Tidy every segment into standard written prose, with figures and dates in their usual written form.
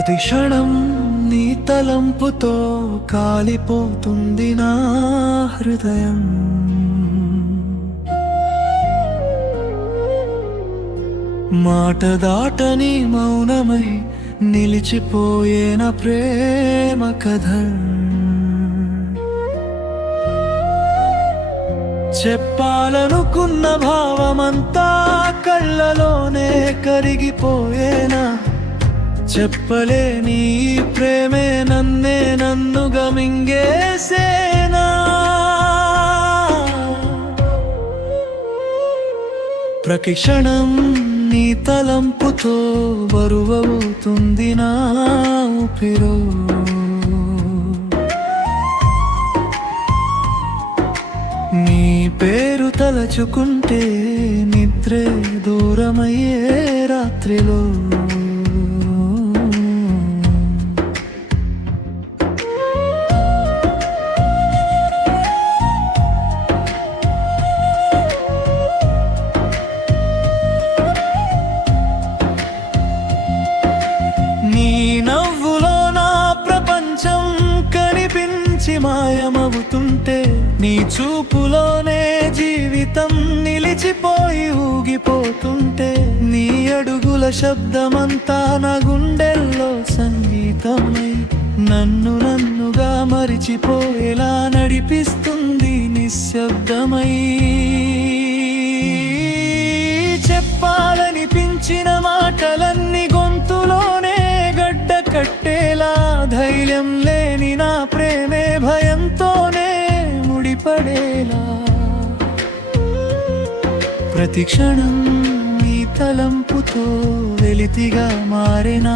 ప్రతి క్షణం నీ తలంపుతో కాలిపోతుంది నా హృదయం. మాట దాటని మౌనమై నిలిచిపోయే నా ప్రేమ కథ. చెప్పాలనుకున్న భావమంతా కళ్ళలోనే కరిగిపోయేనా. చెప్పలేని ప్రేమే నన్నుగా మింగేసేనా. ప్రతి క్షణం నీ తలంపుతో బరువవుతుంది నా ఊపిరో. నీ పేరు తలచుకుంటే నిద్రే దూరమయ్యే రాత్రిలో. మాయమవుతుంటే నీ చూపులోనే జీవితం నిలిచిపోయి ఊగిపోతుంటే, నీ అడుగుల శబ్దమంతా నా గుండెల్లో సంగీతమై నన్నుగా మరిచిపోయేలా నడిపిస్తుంది నిశ్శబ్దమై. చెప్పాలనిపించిన మాటలన్నీ గొంతులోనే గడ్డ కట్టేలా, ధైర్యం లేని నా ప్రేమే భయంతోనే ముడిపడేలా. ప్రతి క్షణం నీ తలంపుతో వెలితిగా మారిన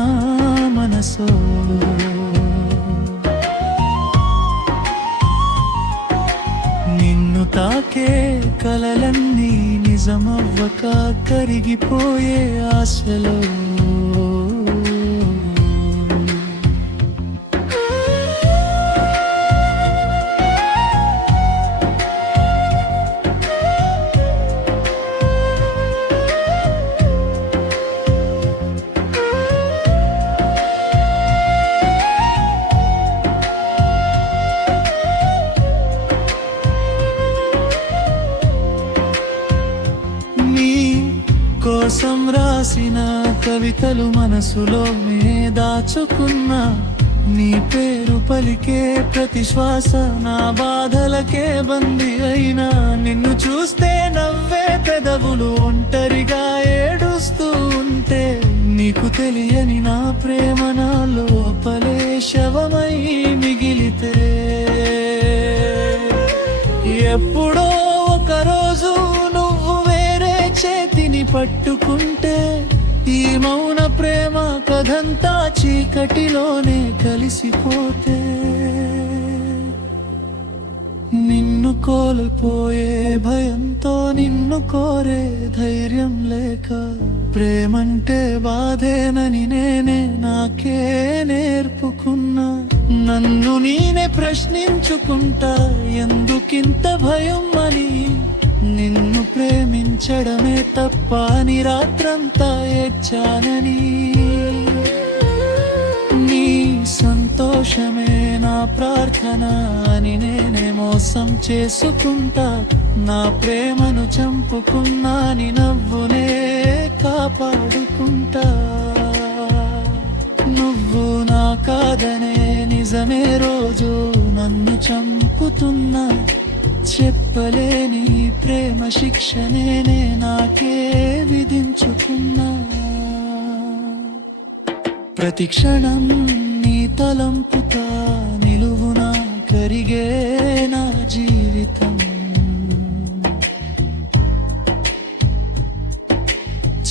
మనసో. నిన్ను తాకే కలలన్నీ నిజమవ్వక కరిగిపోయే ఆశలో. కోసం రాసిన కవితలు మనసులోనే దాచుకున్నా, నీ పేరు పలికే ప్రతి శ్వాస నా బాధలకే బందీ అయినా. నిన్ను చూస్తే నవ్వే పెదవులు ఒంటరిగా ఏడుస్తూ ఉంటే, నీకు తెలియని నా ప్రేమ నా లోపలే శవమై మిగిలితే. ఎప్పుడో ఒకరోజు నువ్వు వేరే చేతిని పట్టుకుంటే, ఈ మౌన ప్రేమ కథంతా చీకటిలోనే కలిసిపోతే. నిన్ను కోల్పోయే భయంతో నిన్ను కోరే ధైర్యం లేక, ప్రేమంటే బాధేనని నేనే నాకే నేర్పుకున్నా. నన్ను నేనే ప్రశ్నించుకుంటా ఎందుకింత భయం అని. నిన్ను ప్రేమించడమే తప్ప అని రాత్రంతా ఏడ్చానని. నీ సంతోషమే నా ప్రార్థన అని నేనే మోసం చేసుకుంటా. నా ప్రేమను చంపుకున్నా నీ నవ్వునే కాపాడుకుంటా. నువ్వు నా కాదనే నిజమే రోజు నన్ను చంపుతున్నా. చెప్పలేని ప్రేమ శిక్ష నేనే నాకే విధించుకున్నా. ప్రతి క్షణం నీ తలంపుతా నిలువునా కరిగే నా జీవితం.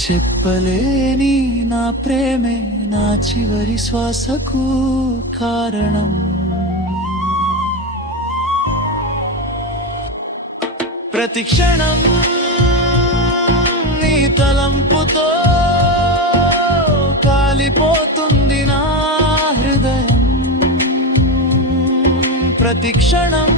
చెప్పలేని నా ప్రేమే నా చివరి శ్వాసకు కారణం. ప్రతి క్షణం నీ తలంపుతో కాలిపోతుంది నా హృదయం. ప్రతి క్షణం